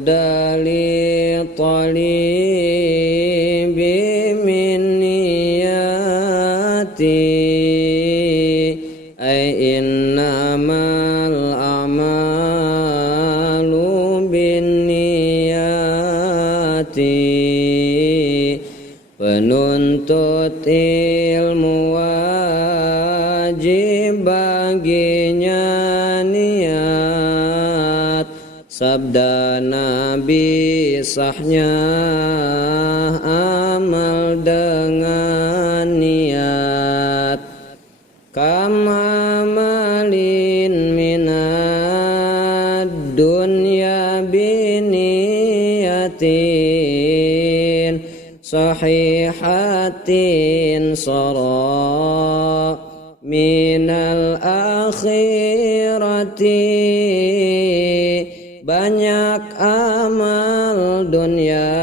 labudali talibi min niyati ay innamal a'malu bin niyati. Penuntut ilmu wajib baginya niat, sabda Nabi sahnya amal dengan niat. Kama malin minad dunya biniyatin sahihatin sara minal akhirati. Banyak amal dunia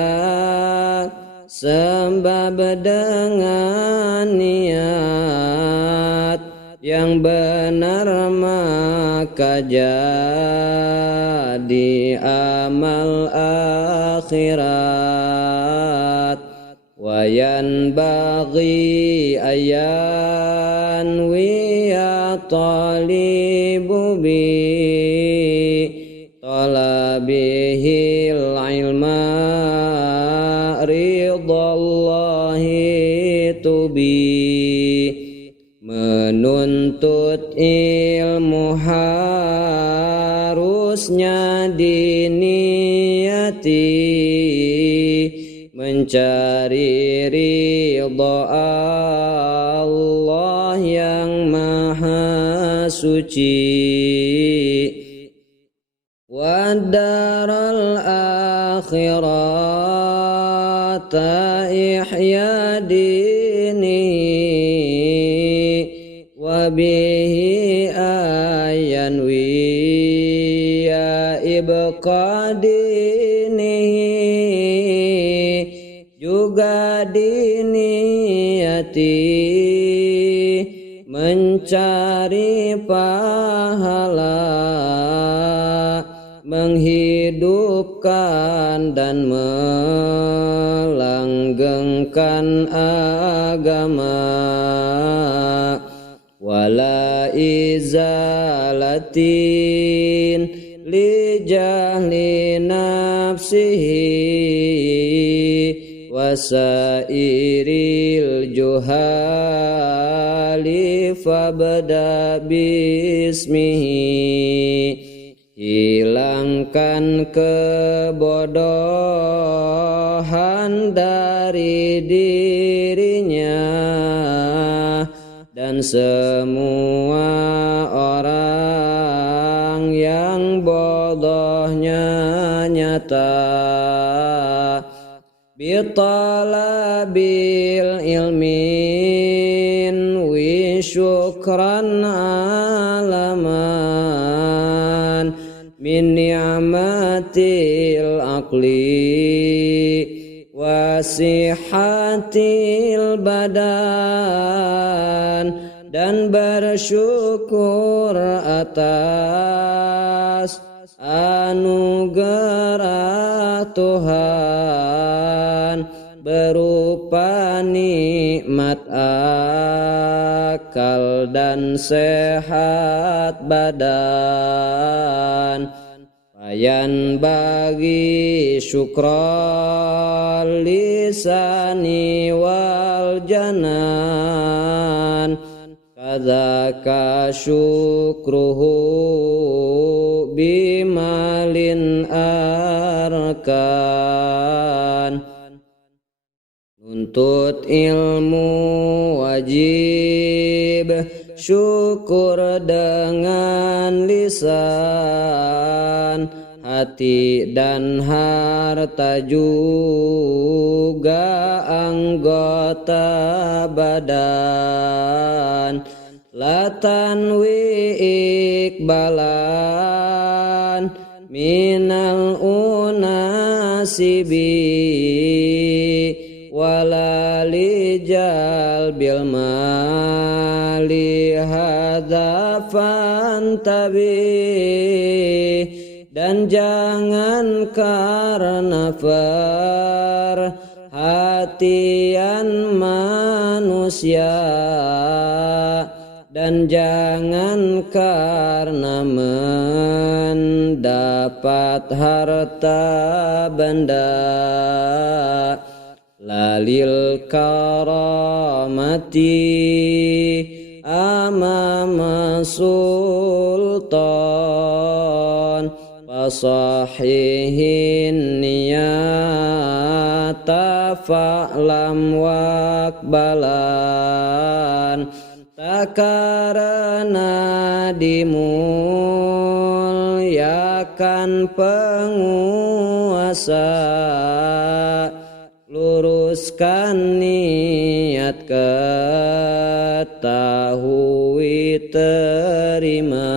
sebab dengan niat yang benar maka jadi amal akhirat. Wayan bagi ayan wiya talibu bi talabihil ilma ridallahi tubi. Menuntut ilmu harusnya diniyati, mencari ridha Allah yang maha suci. Wa daral akhirata ihya dini wa bihi ayanwi ya ibqa dinihi. Juga diniyati mencari pahala, menghidupkan dan melanggengkan agama. Wala izalatin li jahli nafsihi wasairil juhali fabda bismihi. Hilangkan kebodohan dari dirinya dan semua orang yang bodohnya nyata. Bitalabil ilmin wi syukran alaman min ni'matil aqli wasihatil badan. Dan bersyukur atas anugerah Tuhan berupa nikmat akal dan sehat badan. Bayan bagi syukran lisani wal janan, kadzaka syukruhu bimalin arkan. Nuntut ilmu wajib syukur dengan lisan, hati dan harta juga anggota badan. La tanwi ikbalan minal unasibi wala lijal bil mali hadza fantabi. dan jangan karena perhatian manusia, dan jangan karena mendapat harta benda. Lalil karamati amama sultan, fasahihin niyata fa'lam wakbalan. Tak karena dimuliakan penguasa, luruskan niat, ketahui terima.